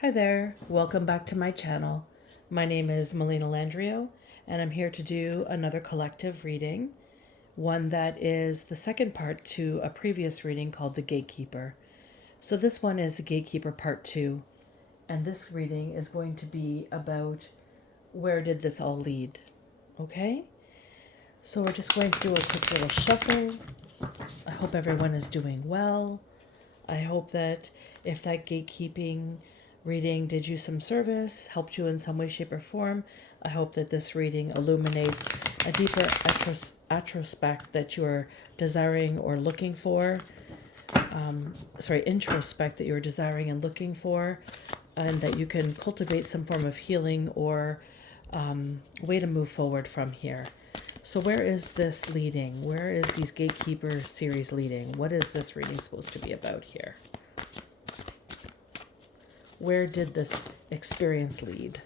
Hi there, welcome back to my channel. My name is Melina Landrio, and I'm here to do another collective reading, one that is the second part to a previous reading called The Gatekeeper. So this one is The Gatekeeper Part 2, and this reading is going to be about where did this all lead, okay? So we're just going to do a quick little shuffle. I hope everyone is doing well. I hope that if that gatekeeping reading did you some service, helped you in some way, shape, or form, I hope that this reading illuminates a deeper introspect that you are desiring or looking for. Introspect that you are desiring and looking for, and that you can cultivate some form of healing or way to move forward from here. So where is this leading? Where is these Gatekeeper series leading? What is this reading supposed to be about here? Where did this experience lead?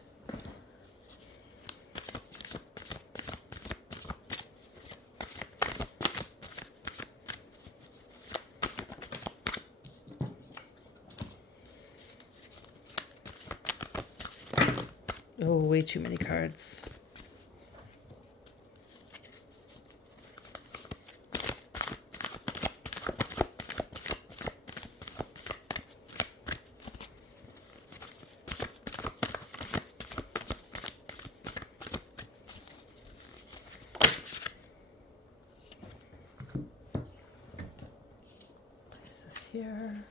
Oh, way too many cards. Here.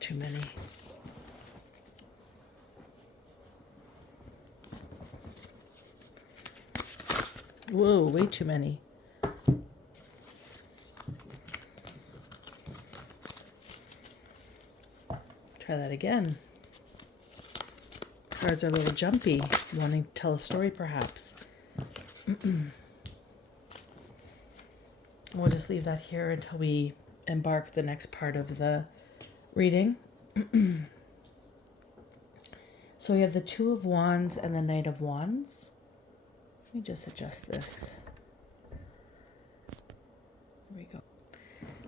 Too many. Whoa, way too many. Try that again. Cards are a little jumpy, wanting to tell a story perhaps. We'll just leave that here until we embark the next part of the reading. So we have the Two of Wands and the Knight of Wands. Let me just adjust this. There we go.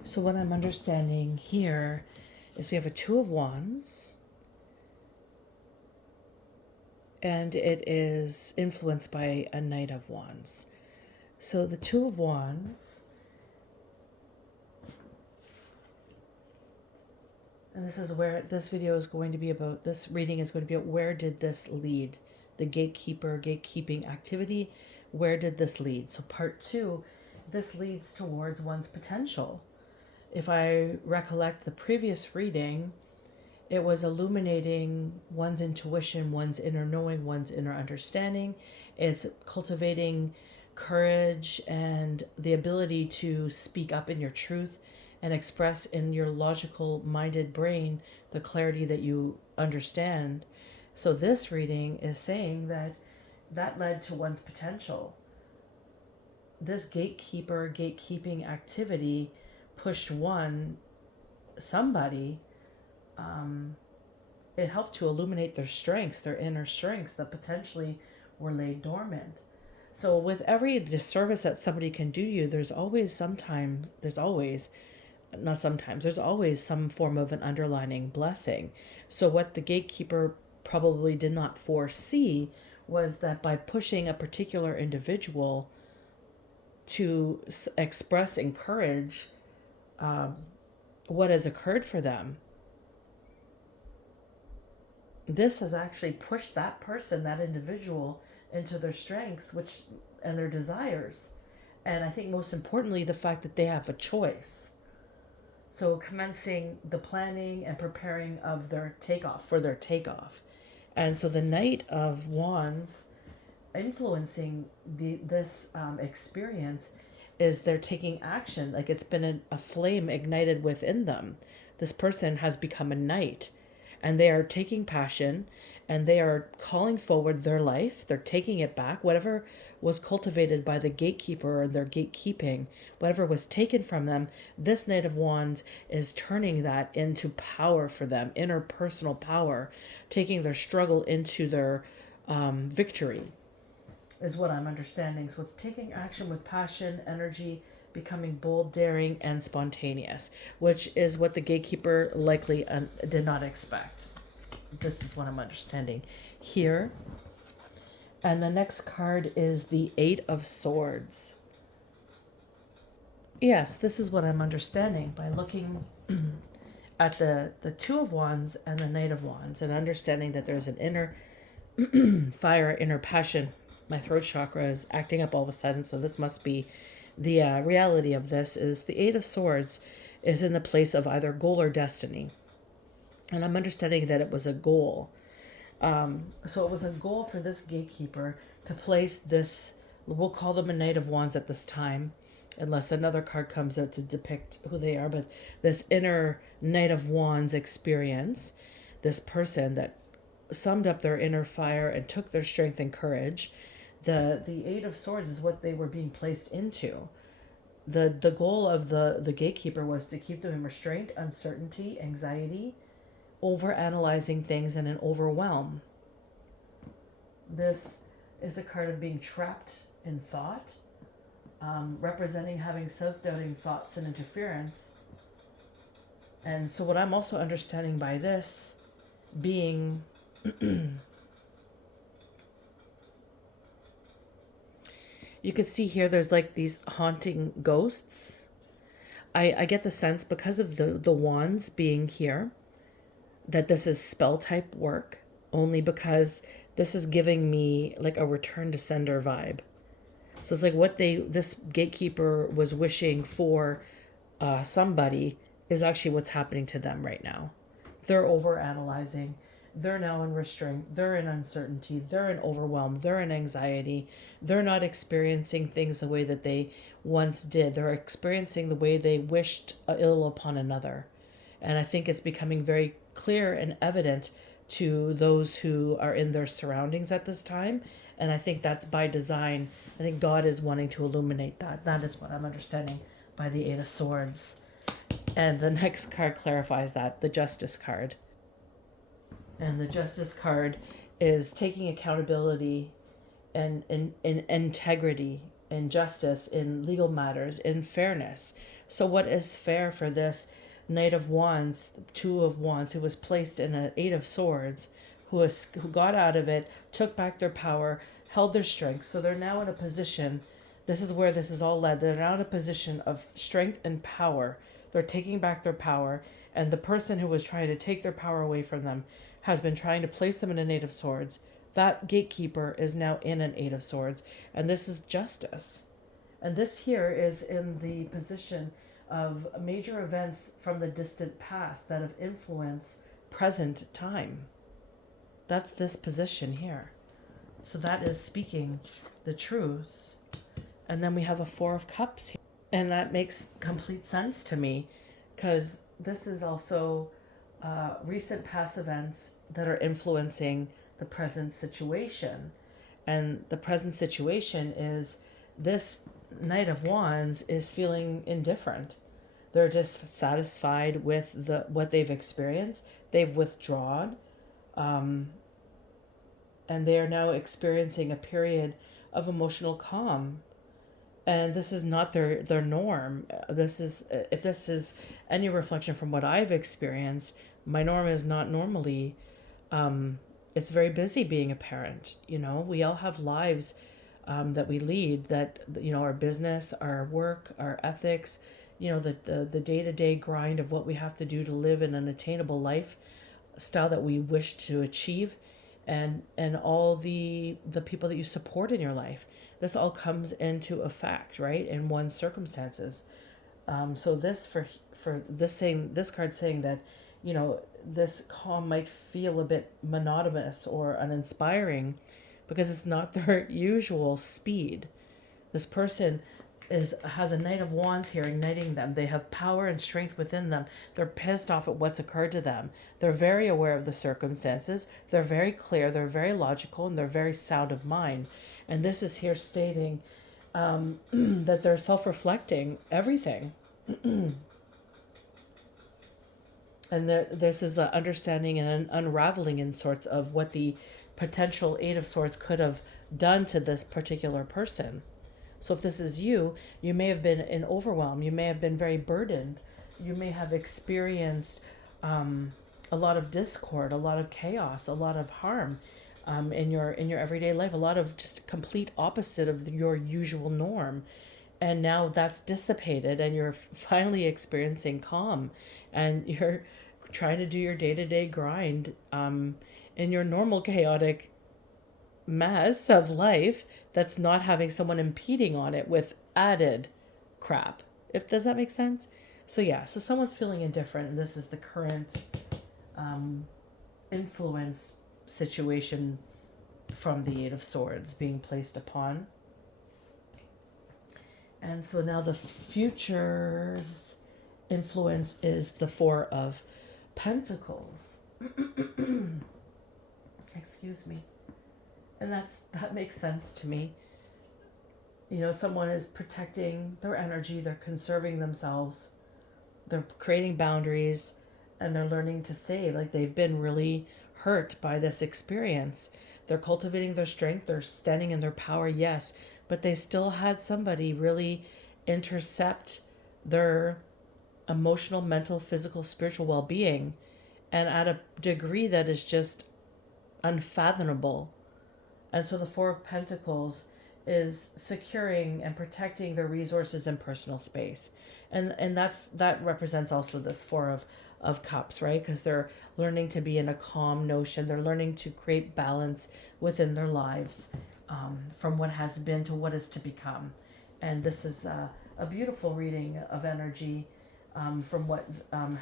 So what I'm understanding here is we have a Two of Wands, and it is influenced by a Knight of Wands. So the Two of Wands, and this is where this video is going to be about, this reading is going to be about where did this lead? The gatekeeping activity, where did this lead? So part 2, this leads towards one's potential. If I recollect the previous reading, it was illuminating one's intuition, one's inner knowing, one's inner understanding. It's cultivating courage and the ability to speak up in your truth and express in your logical minded brain the clarity that you understand. So this reading is saying that that led to one's potential. This gatekeeping activity pushed somebody, it helped to illuminate their strengths, their inner strengths that potentially were laid dormant. So with every disservice that somebody can do you, there's always some form of an underlining blessing. So what the gatekeeper probably did not foresee was that by pushing a particular individual to express and encourage what has occurred for them, this has actually pushed that person, that individual, into their strengths and their desires. And I think most importantly, the fact that they have a choice. So commencing the planning and preparing of their takeoff. And so the Knight of Wands influencing this experience is they're taking action. Like it's been a flame ignited within them. This person has become a knight, and they are taking passion, and they are calling forward their life. They're taking it back. Whatever was cultivated by the gatekeeper or their gatekeeping, whatever was taken from them, this Knight of Wands is turning that into power for them, interpersonal power, taking their struggle into their victory, is what I'm understanding. So it's taking action with passion, energy, becoming bold, daring, and spontaneous, which is what the gatekeeper likely did not expect. This is what I'm understanding here. And the next card is the Eight of Swords. Yes, this is what I'm understanding by looking at the Two of Wands and the Knight of Wands, and understanding that there's an inner fire, inner passion. My throat chakra is acting up all of a sudden, so this must be the reality of this. Is the Eight of Swords is in the place of either goal or destiny, and I'm understanding that it was a goal. So it was a goal for this gatekeeper to place this, we'll call them a Knight of Wands at this time, unless another card comes out to depict who they are, but this inner Knight of Wands experience, this person that summed up their inner fire and took their strength and courage. The Eight of Swords is what they were being placed into. The goal of the gatekeeper was to keep them in restraint, uncertainty, anxiety, over analyzing things, and an overwhelm. This is a card of being trapped in thought, representing having self-doubting thoughts and interference. And so what I'm also understanding by this being you could see here there's like these haunting ghosts. I get the sense, because of the wands being here, that this is spell type work, only because this is giving me like a return to sender vibe. So it's like what this gatekeeper was wishing for somebody is actually what's happening to them right now. They're over analyzing. They're now in restraint. They're in uncertainty. They're in overwhelm. They're in anxiety. They're not experiencing things the way that they once did. They're experiencing the way they wished ill upon another. And I think it's becoming very clear and evident to those who are in their surroundings at this time. And I think that's by design. I think God is wanting to illuminate that. That is what I'm understanding by the Eight of Swords. And the next card clarifies that, the Justice card. And the Justice card is taking accountability and in integrity, in justice, in legal matters, in fairness. So what is fair for this Knight of Wands, Two of Wands, who was placed in an Eight of Swords, who got out of it, took back their power, held their strength. So they're now in a position, this is where this is all led, they're now in a position of strength and power. They're taking back their power, and the person who was trying to take their power away from them has been trying to place them in an Eight of Swords. That gatekeeper is now in an Eight of Swords, and this is justice. And this here is in the position of major events from the distant past that have influenced present time. That's this position here. So that is speaking the truth. And then we have a Four of Cups here. And that makes complete sense to me, because this is also recent past events that are influencing the present situation. And the present situation is this Knight of Wands is feeling indifferent. They're just satisfied with what they've experienced. They've withdrawn. And they are now experiencing a period of emotional calm. And this is not their norm. This is, if this is any reflection from what I've experienced, my norm is not normally, it's very busy being a parent. You know, we all have lives that we lead, that, you know, our business, our work, our ethics, you know, the day-to-day grind of what we have to do to live in an attainable lifestyle that we wish to achieve, and all the people that you support in your life. This all comes into effect, right, in one's circumstances. So this for this card saying that, you know, this calm might feel a bit monotonous or uninspiring because it's not their usual speed. This person has a Knight of Wands here igniting them. They have power and strength within them. They're pissed off at what's occurred to them. They're very aware of the circumstances. They're very clear. They're very logical, and they're very sound of mind. And this is here stating that they're self-reflecting everything. And this is an understanding and an unraveling in sorts of what the potential Eight of Swords could have done to this particular person. So if this is you, you may have been in overwhelm. You may have been very burdened. You may have experienced a lot of discord, a lot of chaos, a lot of harm in your everyday life, a lot of just complete opposite of your usual norm. And now that's dissipated and you're finally experiencing calm, and you're trying to do your day-to-day grind in your normal chaotic mess of life that's not having someone impeding on it with added crap. If does that make sense? So yeah, so someone's feeling indifferent, and this is the current influence situation from the Eight of Swords being placed upon. And so now the future's influence is the Four of Pentacles. Excuse me. And that makes sense to me. You know, someone is protecting their energy, they're conserving themselves, they're creating boundaries, and they're learning to save. Like, they've been really hurt by this experience. They're cultivating their strength, they're standing in their power, yes, but they still had somebody really intercept their emotional, mental, physical, spiritual well-being, and at a degree that is just unfathomable. And so the Four of Pentacles is securing and protecting their resources and personal space. And that represents also this Four of Cups, right? Because they're learning to be in a calm notion. They're learning to create balance within their lives, from what has been to what is to become. And this is a beautiful reading of energy from what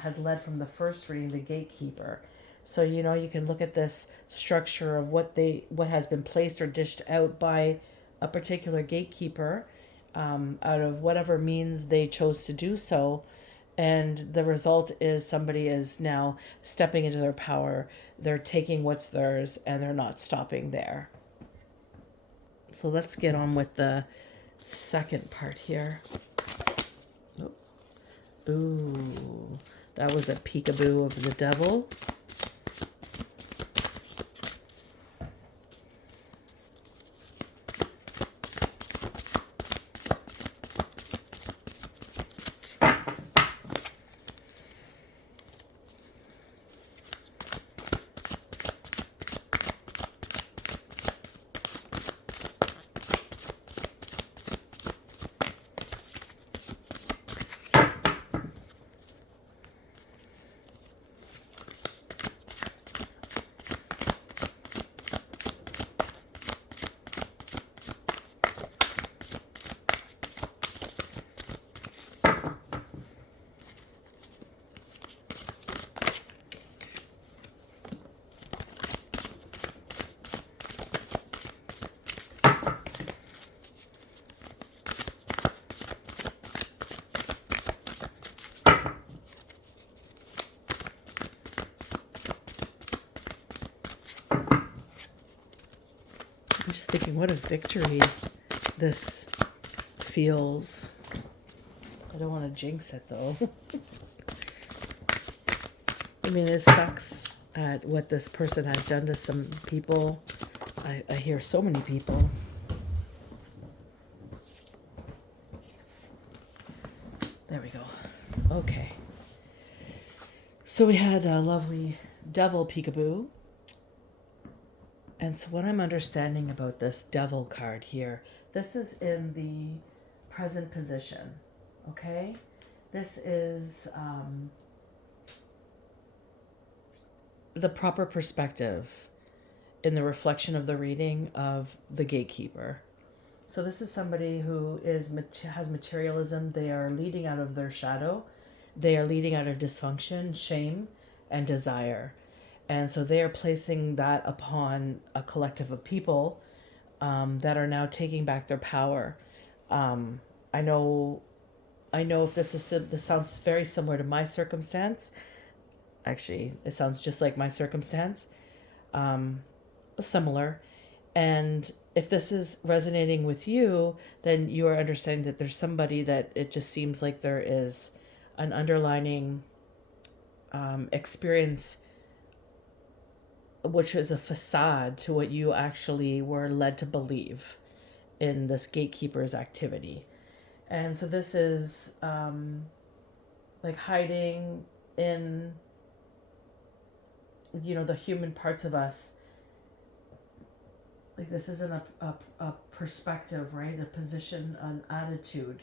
has led from the first reading, the Gatekeeper. So, you know, you can look at this structure of what has been placed or dished out by a particular gatekeeper out of whatever means they chose to do so. And the result is somebody is now stepping into their power. They're taking what's theirs, and they're not stopping there. So let's get on with the second part here. Ooh, that was a peekaboo of the devil. I'm just thinking what a victory this feels. I don't want to jinx it though. I mean, it sucks at what this person has done to some people. I hear so many people. There we go. Okay. So we had a lovely devil peekaboo. And so what I'm understanding about this devil card here, this is in the present position, okay? This is the proper perspective in the reflection of the reading of the gatekeeper. So this is somebody who has materialism. They are leading out of their shadow. They are leading out of dysfunction, shame, and desire. And so they are placing that upon a collective of people that are now taking back their power. I know if this sounds very similar to my circumstance. Actually, it sounds just like my circumstance. Similar. And if this is resonating with you, then you are understanding that there's somebody that it just seems like there is an underlining experience, which is a facade to what you actually were led to believe in this gatekeeper's activity. And so this is like hiding in, the human parts of us. Like this isn't a perspective, right? A position, an attitude.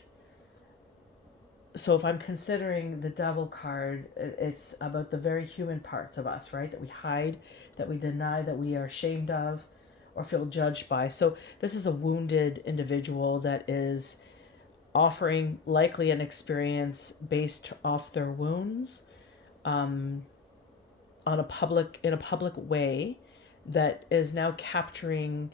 So if I'm considering the devil card, it's about the very human parts of us, right? That we hide, that we deny, that we are ashamed of or feel judged by. So this is a wounded individual that is offering likely an experience based off their wounds in a public way that is now capturing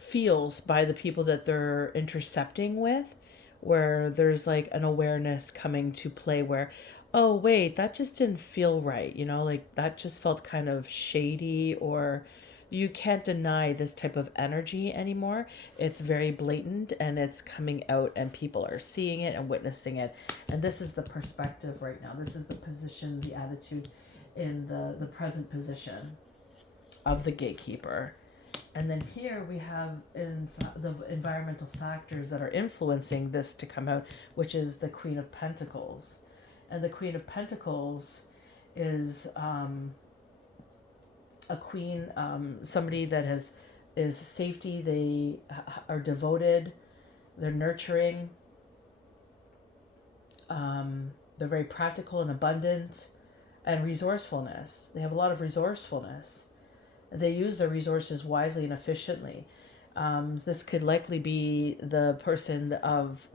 feels by the people that they're intercepting with, where there's like an awareness coming to play where, oh wait, that just didn't feel right, like that just felt kind of shady, or you can't deny this type of energy anymore. It's very blatant and it's coming out and people are seeing it and witnessing it. And this is the perspective right now. This is the position, the attitude in the present position of the gatekeeper. And then here we have the environmental factors that are influencing this to come out, which is the Queen of Pentacles. And the Queen of Pentacles is a queen, somebody that is safety. They are devoted. They're nurturing. They're very practical and abundant, and resourcefulness. They have a lot of resourcefulness. They use their resources wisely and efficiently. This could likely be the person of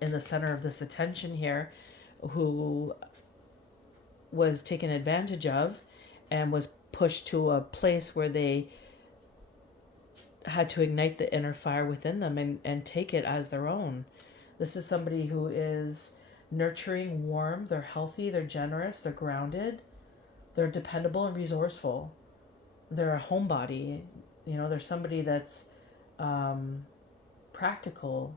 in the center of this attention here, who was taken advantage of and was pushed to a place where they had to ignite the inner fire within them and take it as their own. This is somebody who is nurturing, warm, they're healthy, they're generous, they're grounded, they're dependable and resourceful. They're a homebody, they're somebody that's practical.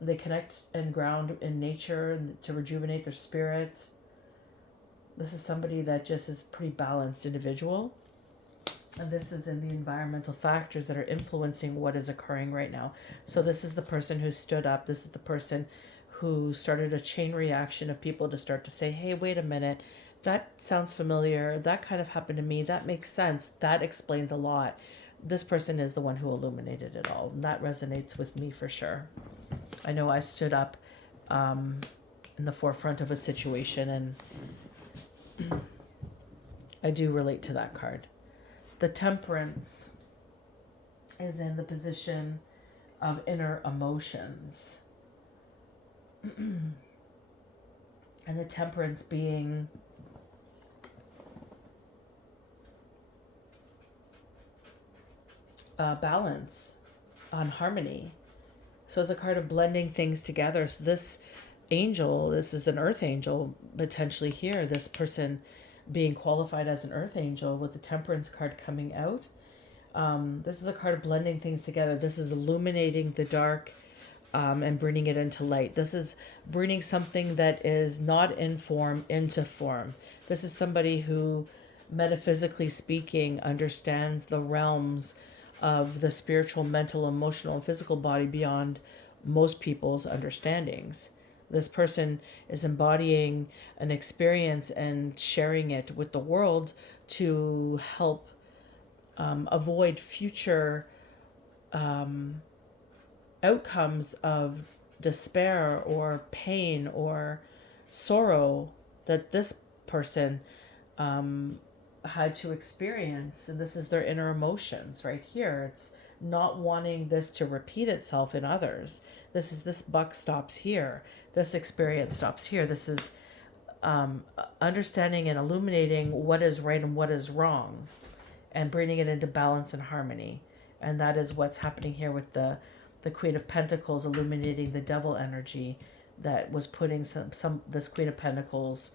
They connect and ground in nature to rejuvenate their spirit. This is somebody that just is pretty balanced individual. And this is in the environmental factors that are influencing what is occurring right now. So this is the person who stood up. This is the person who started a chain reaction of people to start to say, hey, wait a minute, that sounds familiar. That kind of happened to me. That makes sense. That explains a lot. This person is the one who illuminated it all. And that resonates with me for sure. I know I stood up in the forefront of a situation, and I do relate to that card. The Temperance is in the position of inner emotions. And the Temperance being balance, on harmony. So it's a card of blending things together. So this angel, this is an earth angel potentially here. This person being qualified as an earth angel with the Temperance card coming out. This is a card of blending things together. This is illuminating the dark and bringing it into light. This is bringing something that is not in form into form. This is somebody who, metaphysically speaking, understands the realms of the spiritual, mental, emotional, and physical body beyond most people's understandings. This person is embodying an experience and sharing it with the world to help avoid future outcomes of despair or pain or sorrow that this person had to experience. And this is their inner emotions right here. It's not wanting this to repeat itself in others. This buck stops here. This experience stops here. This is understanding and illuminating what is right and what is wrong, and bringing it into balance and harmony. And that is what's happening here with the Queen of Pentacles illuminating the devil energy that was putting some this Queen of Pentacles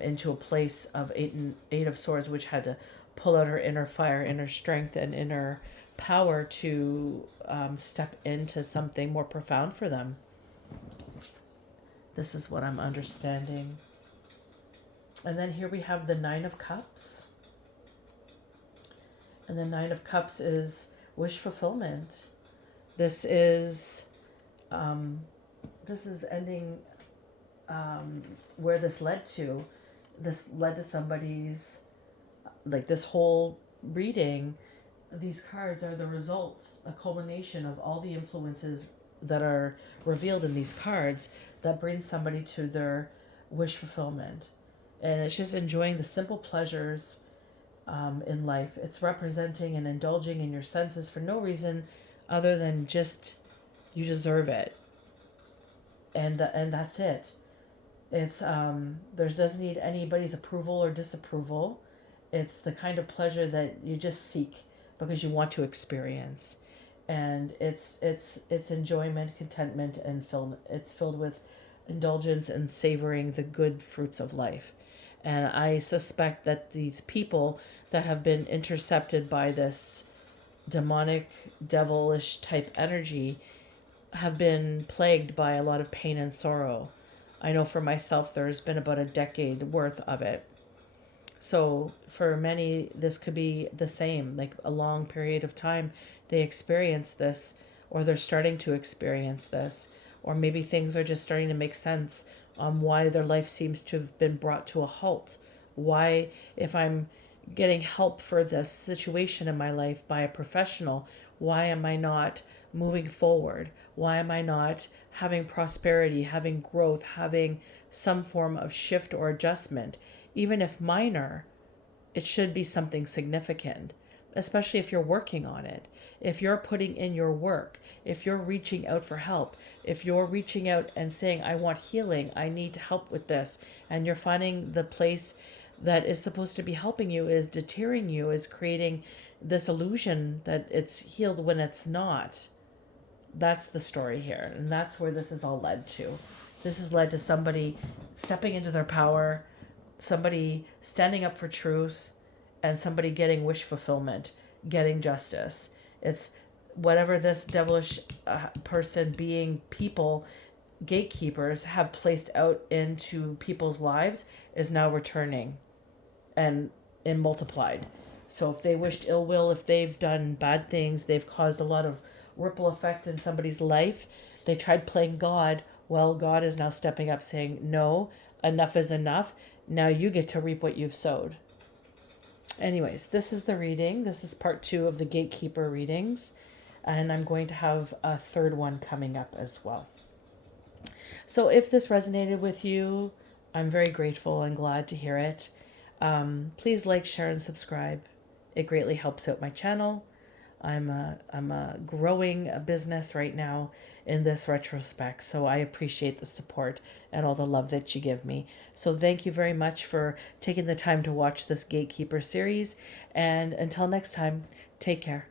into a place of eight of Swords, which had to pull out her inner fire, inner strength, and inner power to step into something more profound for them. This is what I'm understanding. And then here we have the Nine of Cups. And the Nine of Cups is wish fulfillment. This is ending where this led to. This led to somebody's, like this whole reading, these cards are the results, a culmination of all the influences that are revealed in these cards that bring somebody to their wish fulfillment. And it's just enjoying the simple pleasures in life. It's representing and indulging in your senses for no reason other than just you deserve it. And that's it. It's there doesn't need anybody's approval or disapproval. It's the kind of pleasure that you just seek because you want to experience. And it's enjoyment, contentment, and it's filled with indulgence and savoring the good fruits of life. And I suspect that these people that have been intercepted by this demonic, devilish type energy have been plagued by a lot of pain and sorrow. I know for myself, there's been about a decade worth of it. So for many, this could be the same, like a long period of time they experience this, or they're starting to experience this, or maybe things are just starting to make sense on why their life seems to have been brought to a halt. Why, if I'm getting help for this situation in my life by a professional, why am I not moving forward? Why am I not having prosperity, having growth, having some form of shift or adjustment? Even if minor, it should be something significant, especially if you're working on it. If you're putting in your work, if you're reaching out for help, if you're reaching out and saying, I want healing, I need help with this, and you're finding the place that is supposed to be helping you is deterring you, is creating this illusion that it's healed when it's not. That's the story here. And that's where this is all led to. This has led to somebody stepping into their power, somebody standing up for truth, and somebody getting wish fulfillment, getting justice. It's whatever this devilish person, being, people, gatekeepers have placed out into people's lives is now returning and multiplied. So if they wished ill will, if they've done bad things, they've caused a lot of ripple effect in somebody's life, they tried playing God. Well, God is now stepping up saying, no, enough is enough. Now you get to reap what you've sowed. Anyways, this is the reading. This is part 2 of the Gatekeeper readings. And I'm going to have a third one coming up as well. So if this resonated with you, I'm very grateful and glad to hear it. Please like, share, and subscribe. It greatly helps out my channel. I'm a growing business right now in this retrospect, so I appreciate the support and all the love that you give me. So thank you very much for taking the time to watch this Gatekeeper series, and until next time, take care.